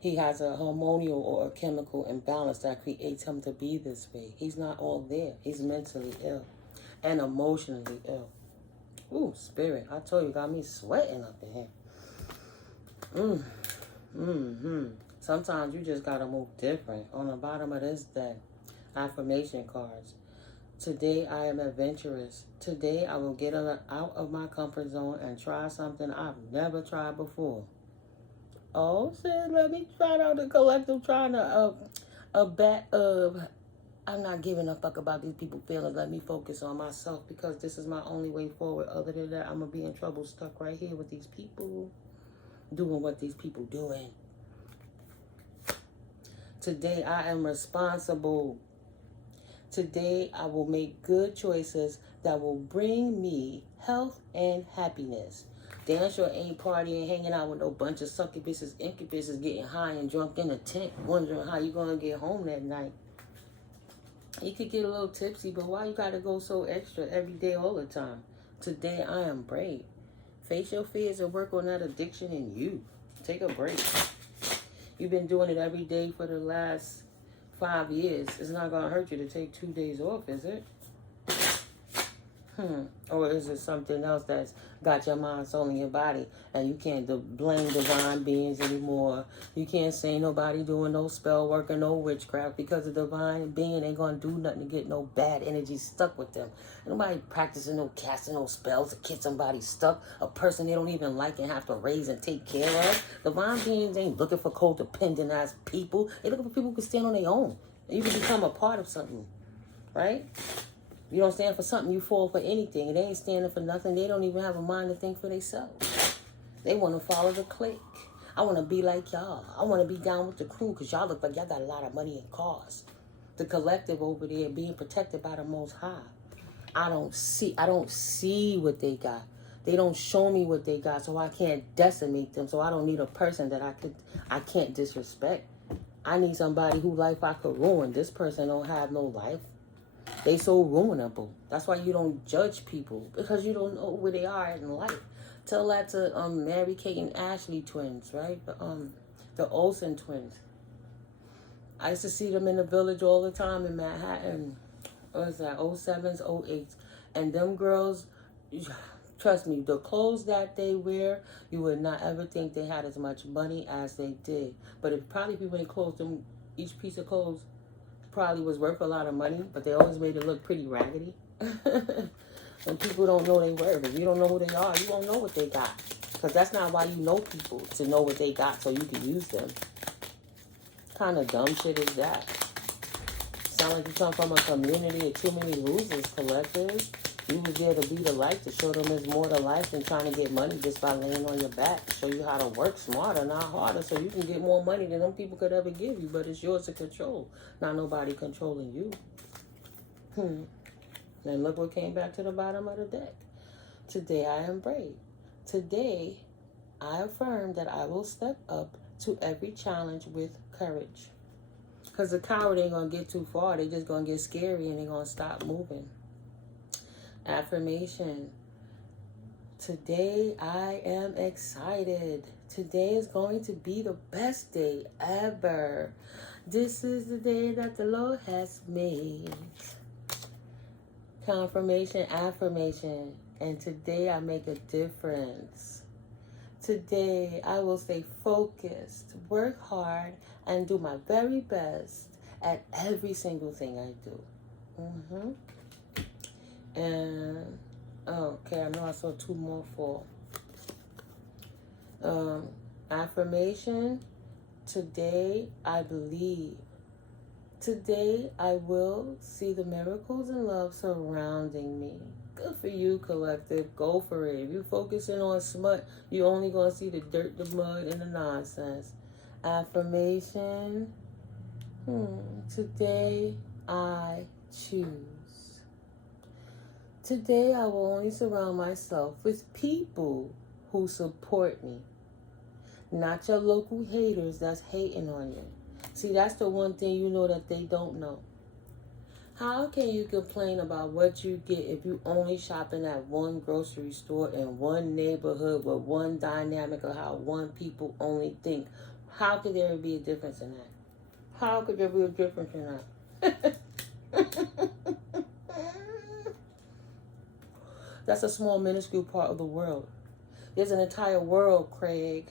He has a hormonal or a chemical imbalance that creates him to be this way. He's not all there. He's mentally ill and emotionally ill. Ooh, spirit. I told you, got me sweating up in here. Sometimes you just gotta move different. On the bottom of this deck, affirmation cards. Today I am adventurous. Today I will get out of my comfort zone and try something I've never tried before. Oh shit, let me try out the collective trying to I'm not giving a fuck about these people's feelings. Let me focus on myself because this is my only way forward. Other than that, I'm gonna be in trouble stuck right here with these people doing what these people doing. Today I am responsible. Today I will make good choices that will bring me health and happiness. Damn sure ain't partying, hanging out with no bunch of succubuses, incubuses, getting high and drunk in a tent, wondering how you gonna get home that night. You could get a little tipsy, but why you gotta go so extra every day, all the time? Today I am brave. Face your fears and work on that addiction in you. Take a break. You've been doing it every day for the last 5 years. It's not gonna hurt you to take 2 days off, is it? Or is it something else that's got your mind, soul, and your body, and you can't blame divine beings anymore? You can't say nobody doing no spell work or no witchcraft because the divine being ain't gonna do nothing to get no bad energy stuck with them. Nobody practicing no casting no spells to get somebody stuck, a person they don't even like and have to raise and take care of. Divine beings ain't looking for codependent ass people. They looking for people who can stand on their own. You can become a part of something, right? You don't stand for something, you fall for anything. They ain't standing for nothing. They don't even have a mind to think for themselves. They want to follow the clique. I want to be like y'all. I want to be down with the crew because y'all look like y'all got a lot of money and cars. The collective over there being protected by the Most High. I don't see what they got. They don't show me what they got, so I can't decimate them. So I don't need a person that I can't disrespect. I need somebody whose life I could ruin. This person don't have no life. They so ruinable. That's why you don't judge people, because you don't know where they are in life. Tell that to Mary Kate and Ashley twins, right? The Olsen twins. I used to see them in the village all the time in Manhattan. What was that? 07s, 08s. And them girls, trust me, the clothes that they wear, you would not ever think they had as much money as they did. But if probably people ain't clothes them, each piece of clothes probably was worth a lot of money, but they always made it look pretty raggedy. And people don't know they worth. If you don't know who they are, you won't know what they got. Because that's not why you know people, to know what they got so you can use them. Kind of dumb shit is that? Sound like you come from a community of too many losers, collective. You was there to be the light, to show them there's more to life than trying to get money just by laying on your back. Show you how to work smarter, not harder, so you can get more money than them people could ever give you. But it's yours to control, not nobody controlling you. Then look what came back to the bottom of the deck. Today I am brave. Today I affirm that I will step up to every challenge with courage. Because the coward ain't going to get too far. They just going to get scary and they're going to stop moving. Affirmation. Today I am excited. Today is going to be the best day ever. This is the day that the Lord has made. Confirmation, affirmation. And today I make a difference. Today I will stay focused, work hard, and do my very best at every single thing I do. And okay, I know I saw 2 more fall. Affirmation. Today I believe. Today I will see the miracles and love surrounding me. Good for you, collective. Go for it. If you're focusing on smut, you're only going to see the dirt, the mud, and the nonsense. Affirmation. Today I choose. Today I will only surround myself with people who support me. Not your local haters that's hating on you. See, that's the one thing you know that they don't know. How can you complain about what you get if you only shopping at one grocery store in one neighborhood with one dynamic of how one people only think? How could there be a difference in that? How could there be a difference in that? That's a small, minuscule part of the world. There's an entire world, Craig.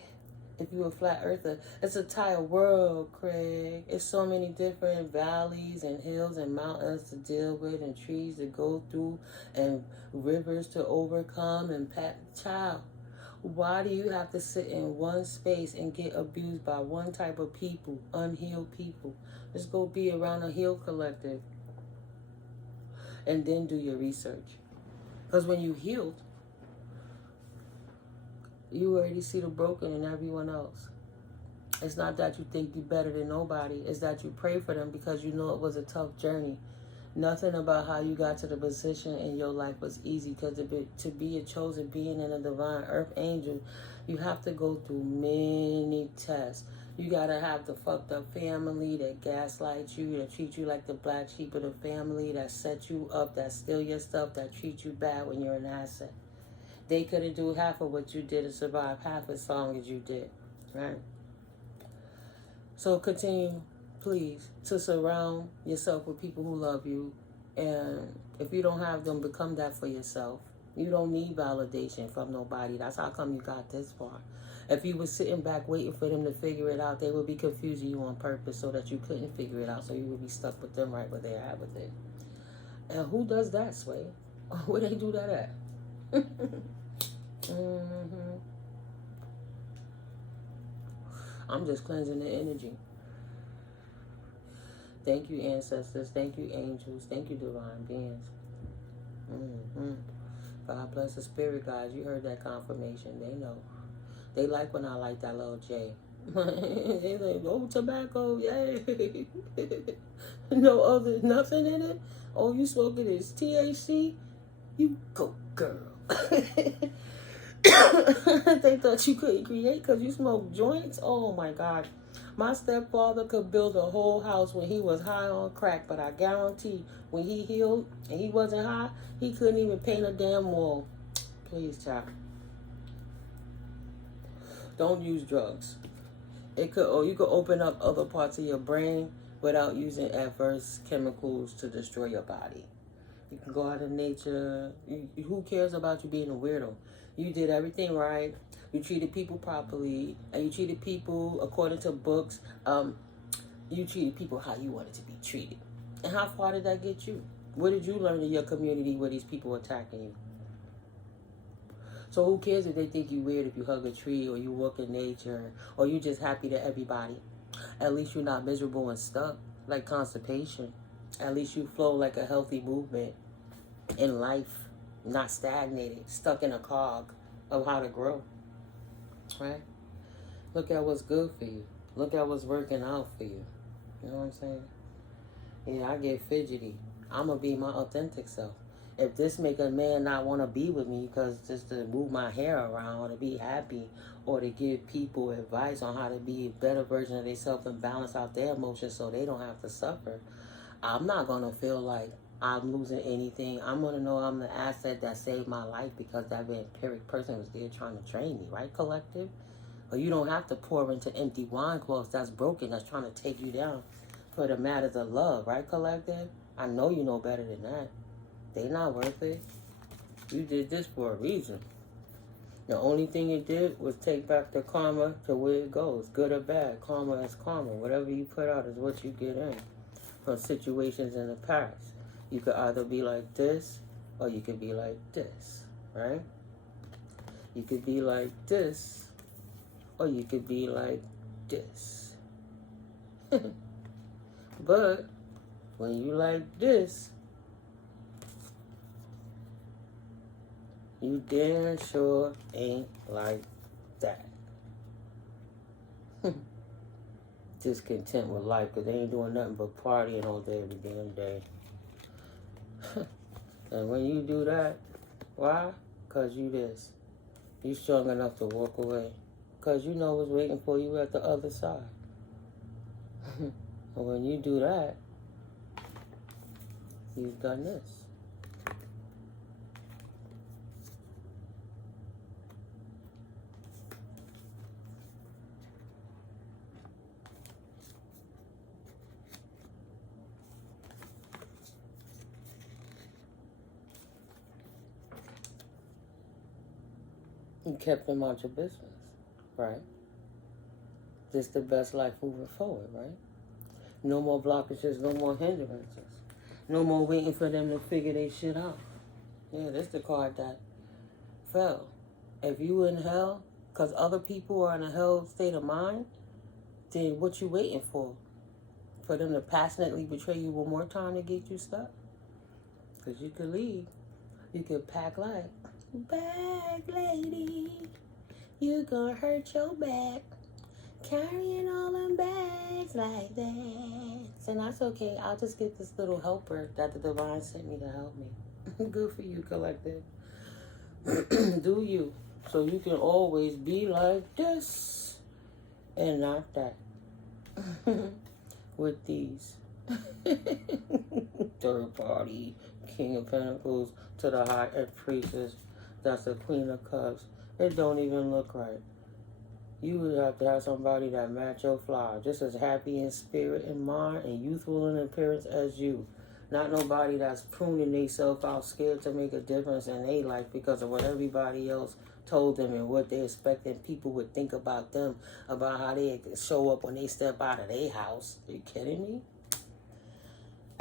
If you're a flat earther, it's an entire world, Craig. It's so many different valleys and hills and mountains to deal with and trees to go through and rivers to overcome and child. Why do you have to sit in one space and get abused by one type of people, unhealed people? Just go be around a healed collective and then do your research. Because when you healed, you already see the broken in everyone else. It's not that you think you're better than nobody. It's that you pray for them because you know it was a tough journey. Nothing about how you got to the position in your life was easy, because to be a chosen being and a divine earth angel, you have to go through many tests. You got to have the fucked up family that gaslights you, that treat you like the black sheep of the family, that set you up, that steal your stuff, that treat you bad when you're an asset. They couldn't do half of what you did and survive half as long as you did, right? So continue, please, to surround yourself with people who love you. And if you don't have them, become that for yourself. You don't need validation from nobody. That's how come you got this far. If you were sitting back waiting for them to figure it out, they would be confusing you on purpose so that you couldn't figure it out. So you would be stuck with them right where they're at with it. And who does that, Sway? Where they do that at? I'm just cleansing the energy. Thank you, ancestors. Thank you, angels. Thank you, divine beings. God bless the spirit guides. You heard that confirmation. They know. They like when I like that little J. They like, oh, tobacco, yay. No other, nothing in it. Oh, you smoking this THC? You go, girl. They thought you couldn't create because you smoke joints. Oh my God. My stepfather could build a whole house when he was high on crack, but I guarantee when he healed and he wasn't high, he couldn't even paint a damn wall. Please, child. Don't use drugs. You could open up other parts of your brain without using adverse chemicals to destroy your body. You can go out in nature. Who cares about you being a weirdo? You did everything right. You treated people properly, and you treated people according to books. You treated people how you wanted to be treated. And how far did that get you? What did you learn in your community where these people are attacking you? So who cares if they think you weird if you hug a tree or you walk in nature or you just happy to everybody? At least you're not miserable and stuck like constipation. At least you flow like a healthy movement in life, not stagnated, stuck in a cog of how to grow, right? Look at what's good for you. Look at what's working out for you. You know what I'm saying? Yeah, I get fidgety. I'm going to be my authentic self. If this make a man not want to be with me because just to move my hair around or to be happy or to give people advice on how to be a better version of themselves and balance out their emotions so they don't have to suffer, I'm not going to feel like I'm losing anything. I'm going to know I'm the asset that saved my life because that vampiric person was there trying to drain me, right, collective? Or you don't have to pour into empty wine cloths that's broken, that's trying to take you down for the matters of love, right, collective? I know you know better than that. They not worth it. You did this for a reason. The only thing you did was take back the karma to where it goes. Good or bad, karma is karma. Whatever you put out is what you get in from situations in the past. You could either be like this or you could be like this, right? You could be like this or you could be like this. But when you like this, you damn sure ain't like that. Just content with life because they ain't doing nothing but partying all day every damn day. And when you do that, why? Because you this. You strong enough to walk away. Because you know what's waiting for you at the other side. And when you do that, you've done this. You kept them out your business, right? This the best life moving forward, right? No more blockages, no more hindrances. No more waiting for them to figure their shit out. Yeah, that's the card that fell. If you in hell, because other people are in a hell state of mind, then what you waiting for? For them to passionately betray you one more time to get you stuck? Because you could leave. You could pack like, bag lady, you gonna hurt your back. Carrying all them bags like that. And that's okay. I'll just get this little helper that the divine sent me to help me. Good for you, collective. Do you. So you can always be like this and not that. With these. Third party, King of Pentacles to the High Priestess. That's the Queen of Cups. It don't even look right. You would have to have somebody that match your flower, just as happy in spirit and mind and youthful in appearance as you. Not nobody that's pruning themselves out, scared to make a difference in their life because of what everybody else told them and what they expected people would think about them, about how they show up when they step out of their house. Are you kidding me?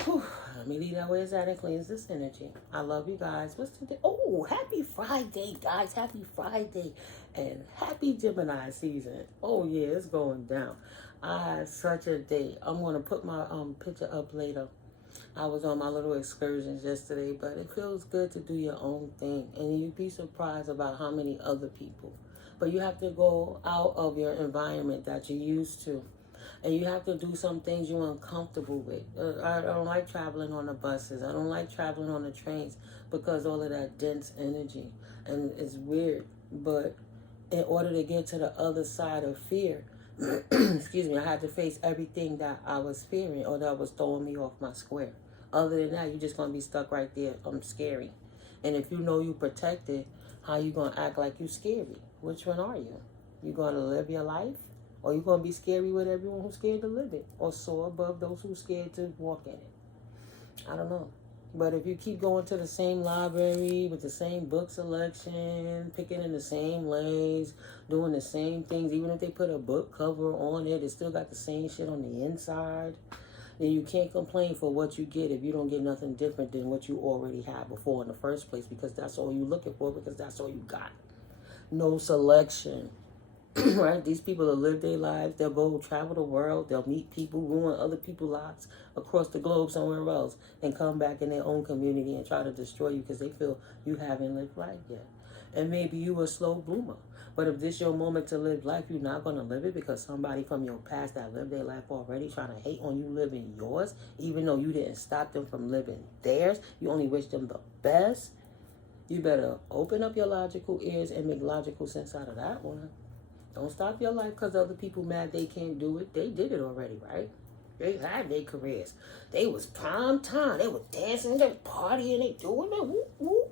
Whew. Let me leave that way as that and cleans this energy. I love you guys. What's today? Oh, happy Friday, guys. Happy Friday. And happy Gemini season. Oh, yeah, it's going down. I had such a day. I'm going to put my picture up later. I was on my little excursions yesterday, but it feels good to do your own thing. And you'd be surprised about how many other people. But you have to go out of your environment that you're used to. And you have to do some things you're uncomfortable with. I don't like traveling on the buses. I don't like traveling on the trains because all of that dense energy. And it's weird. But in order to get to the other side of fear, excuse me, I had to face everything that I was fearing or that was throwing me off my square. Other than that, you're just going to be stuck right there. I'm scary. And if you know you protected, how you going to act like you scary? Which one are you? You going to live your life? Or you going to be scary with everyone who's scared to live it? Or soar above those who's scared to walk in it? I don't know. But if you keep going to the same library with the same book selection, picking in the same lanes, doing the same things, even if they put a book cover on it, it still got the same shit on the inside, then you can't complain for what you get if you don't get nothing different than what you already had before in the first place, because that's all you're looking for, because that's all you got. No selection. Right? These people will live their lives. They'll go travel the world. They'll meet people, ruin other people's lives across the globe somewhere else, and come back in their own community and try to destroy you because they feel you haven't lived life yet. And maybe you were a slow bloomer. But if this is your moment to live life, you're not going to live it because somebody from your past that lived their life already trying to hate on you living yours, even though you didn't stop them from living theirs. You only wish them the best. You better open up your logical ears and make logical sense out of that one. Don't stop your life because other people mad they can't do it. They did it already, right? They had their careers. They was prime time. They were dancing, they were partying, they doing it, whoop, whoop.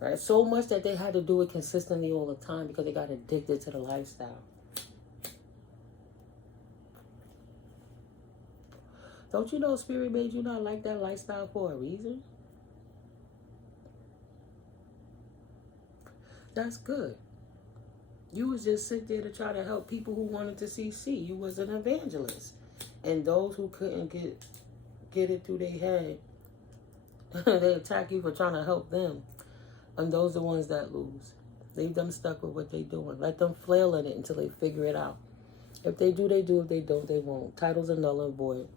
Right? So much that they had to do it consistently all the time because they got addicted to the lifestyle. Don't you know Spirit made you not like that lifestyle for a reason? That's good. You was just sit there to try to help people who wanted to see. You was an evangelist. And those who couldn't get it through their head, they attack you for trying to help them. And those are the ones that lose. Leave them stuck with what they're doing. Let them flail in it until they figure it out. If they do, they do. If they don't, they won't. Titles are null and void.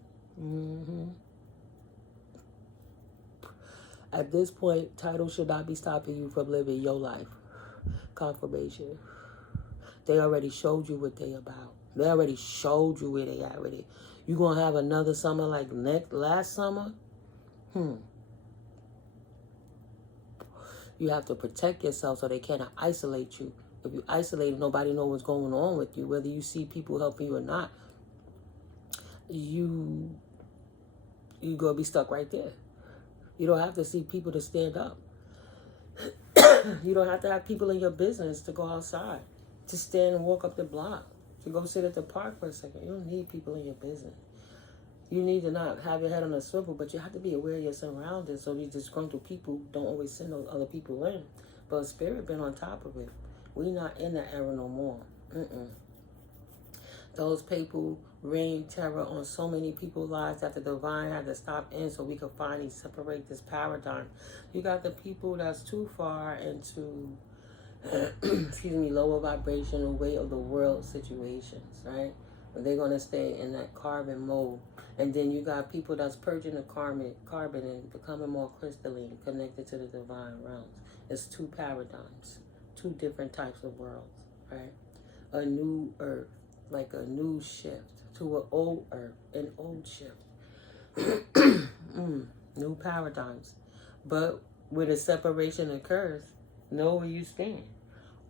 At this point, titles should not be stopping you from living your life. Confirmation. They already showed you what they about. They already showed you where they at with it. You gonna have another summer like last summer? You have to protect yourself so they cannot isolate you. If you isolate, nobody know what's going on with you. Whether you see people helping you or not, you gonna be stuck right there. You don't have to see people to stand up. You don't have to have people in your business to go outside, to stand and walk up the block, to go sit at the park for a second. You don't need people in your business. You need to not have your head on a swivel, but you have to be aware of your surroundings so these disgruntled people don't always send those other people in. But Spirit been on top of it. We not in that era no more. Those people rain terror on so many people's lives that the divine had to stop in so we could finally separate this paradigm. You got the people that's too far into excuse me, lower vibrational weight of the world situations, right? But they're going to stay in that carbon mode. And then you got people that's purging the carbon and becoming more crystalline, connected to the divine realms. It's two paradigms, two different types of worlds, right? A new earth, like a new shift, to an old earth, an old shift. New paradigms. But where the separation occurs, know where you stand.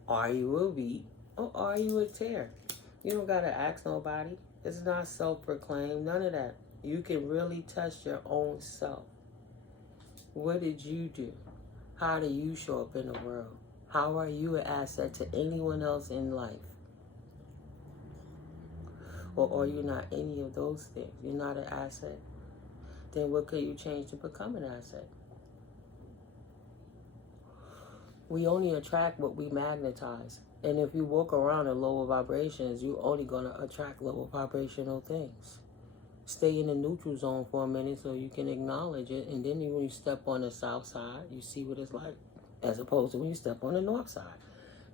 Are you a wheat or are you a tear? You don't got to ask nobody. It's not self-proclaimed, none of that. You can really test your own self. What did you do? How do you show up in the world? How are you an asset to anyone else in life? Or are you not any of those things? You're not an asset. Then what could you change to become an asset? We only attract what we magnetize. And if you walk around in lower vibrations, you're only going to attract lower vibrational things. Stay in the neutral zone for a minute so you can acknowledge it. And then when you step on the south side, you see what it's like. As opposed to when you step on the north side.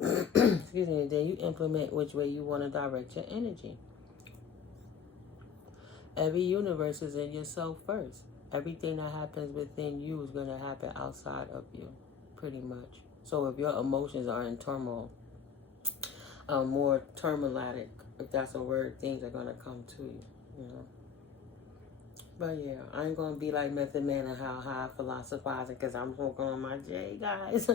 Excuse me. Then you implement which way you want to direct your energy. Every universe is in yourself first. Everything that happens within you is going to happen outside of you. Pretty much. So if your emotions are in turmoil, more turmolatic, if that's a word, things are going to come to you, you know. But yeah, I ain't going to be like Method Man and How High philosophizing because I'm smoking on my J, guys.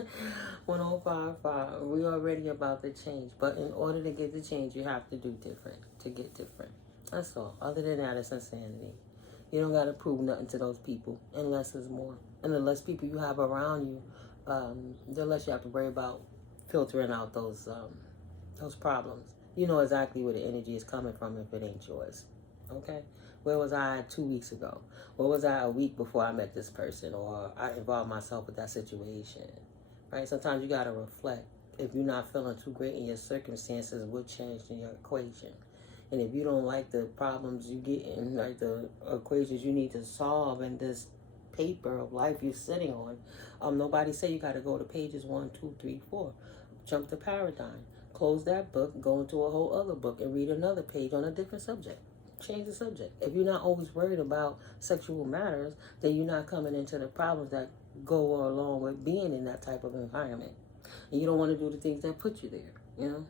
1055. We already about the change. But in order to get the change, you have to do different to get different. That's all. Other than that, it's insanity. You don't got to prove nothing to those people unless it's more. And the less people you have around you, the less you have to worry about filtering out those problems. You know exactly where the energy is coming from if it ain't yours. Okay? Where was I 2 weeks ago? Where was I a week before I met this person or I involved myself with that situation? Right? Sometimes you got to reflect. If you're not feeling too great in your circumstances, what changed in your equation? And if you don't like the problems you get in, like the equations you need to solve in this paper of life you're sitting on, nobody say you got to go to pages 1, 2, 3, 4. Jump the paradigm. Close that book, go into a whole other book and read another page on a different subject. Change the subject. If you're not always worried about sexual matters, then you're not coming into the problems that go along with being in that type of environment. And you don't want to do the things that put you there, you know?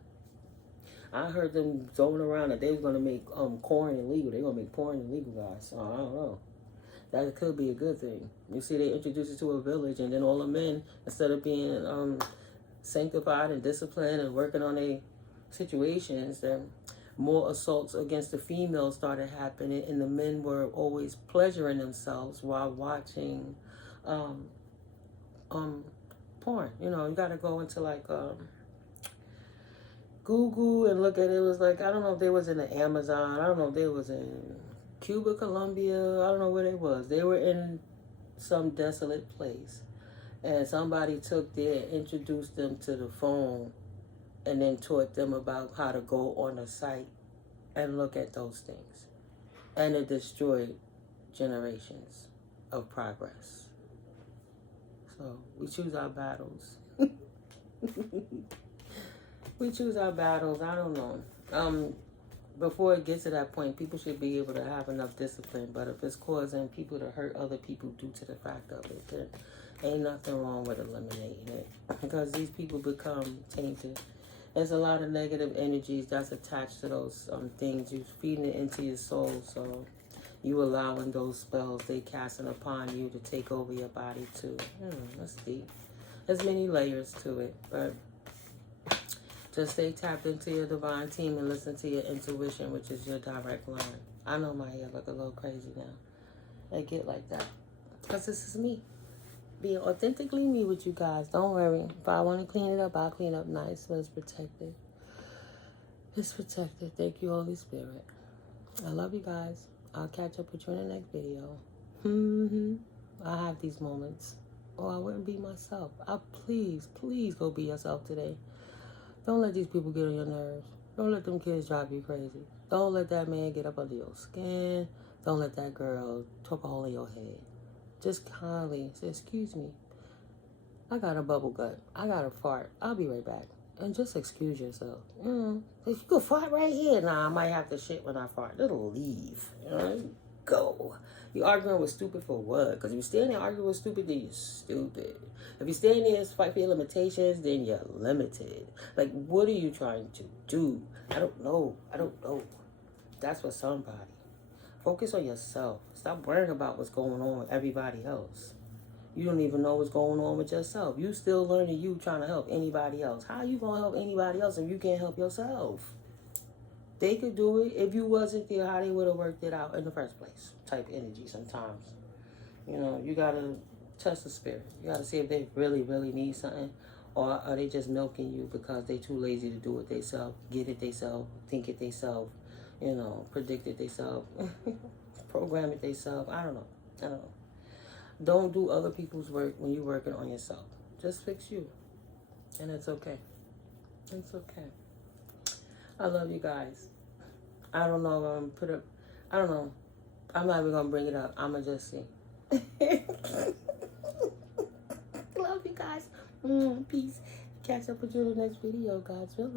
I heard them throwing around that they was going to make corn illegal. They're going to make porn illegal, guys. So I don't know. That could be a good thing. You see, they introduce it to a village, and then all the men, instead of being sanctified and disciplined and working on their situations, then more assaults against the females started happening, and the men were always pleasuring themselves while watching porn. You know, you got to go into like Google and look at it. It was like, I don't know if they was in the Amazon. I don't know if they was in Cuba, Colombia. I don't know where they was. They were in some desolate place. And somebody took there, introduced them to the phone, and then taught them about how to go on the site and look at those things. And it destroyed generations of progress. So we choose our battles. We choose our battles. I don't know. Before it gets to that point, people should be able to have enough discipline. But if it's causing people to hurt other people due to the fact of it, then ain't nothing wrong with eliminating it. Because these people become tainted. There's a lot of negative energies that's attached to those things. You're feeding it into your soul. So you allowing those spells they casting upon you to take over your body too. That's deep. There's many layers to it. But just stay tapped into your divine team and listen to your intuition, which is your direct line. I know my hair look a little crazy now. I get like that. Because this is me. Being authentically me with you guys. Don't worry. If I want to clean it up, I'll clean up nice, but it's protected. It's protected. Thank you, Holy Spirit. I love you guys. I'll catch up with you in the next video. I have these moments. Or I wouldn't be myself. Please go be yourself today. Don't let these people get on your nerves. Don't let them kids drive you crazy. Don't let that man get up under your skin. Don't let that girl poke a hole in your head. Just kindly say, excuse me, I got a bubble gut. I got a fart. I'll be right back. And just excuse yourself. If you could fart right here, nah, I might have to shit when I fart. It'll leave. Go. You arguing with stupid for what? Because if you stand there arguing with stupid, then you're stupid. If you stand there and fight for your limitations, then you're limited. Like, what are you trying to do? I don't know. That's for somebody. Focus on yourself. Stop worrying about what's going on with everybody else. You don't even know what's going on with yourself. You still learning, you trying to help anybody else. How you going to help anybody else if you can't help yourself? They could do it. If you wasn't there, how they would have worked it out in the first place. Type energy sometimes. You got to test the spirit. You got to see if they really, really need something. Or are they just milking you because they too lazy to do it themselves, get it themselves, think it themselves, predict it themselves, program it themselves. I don't know. Don't do other people's work when you're working on yourself. Just fix you. And it's okay. It's okay. I love you guys. I don't know if I'm put up. I don't know. I'm not even going to bring it up. I'm going to just see. Love you guys. Peace. Catch up with you in the next video, God's willing.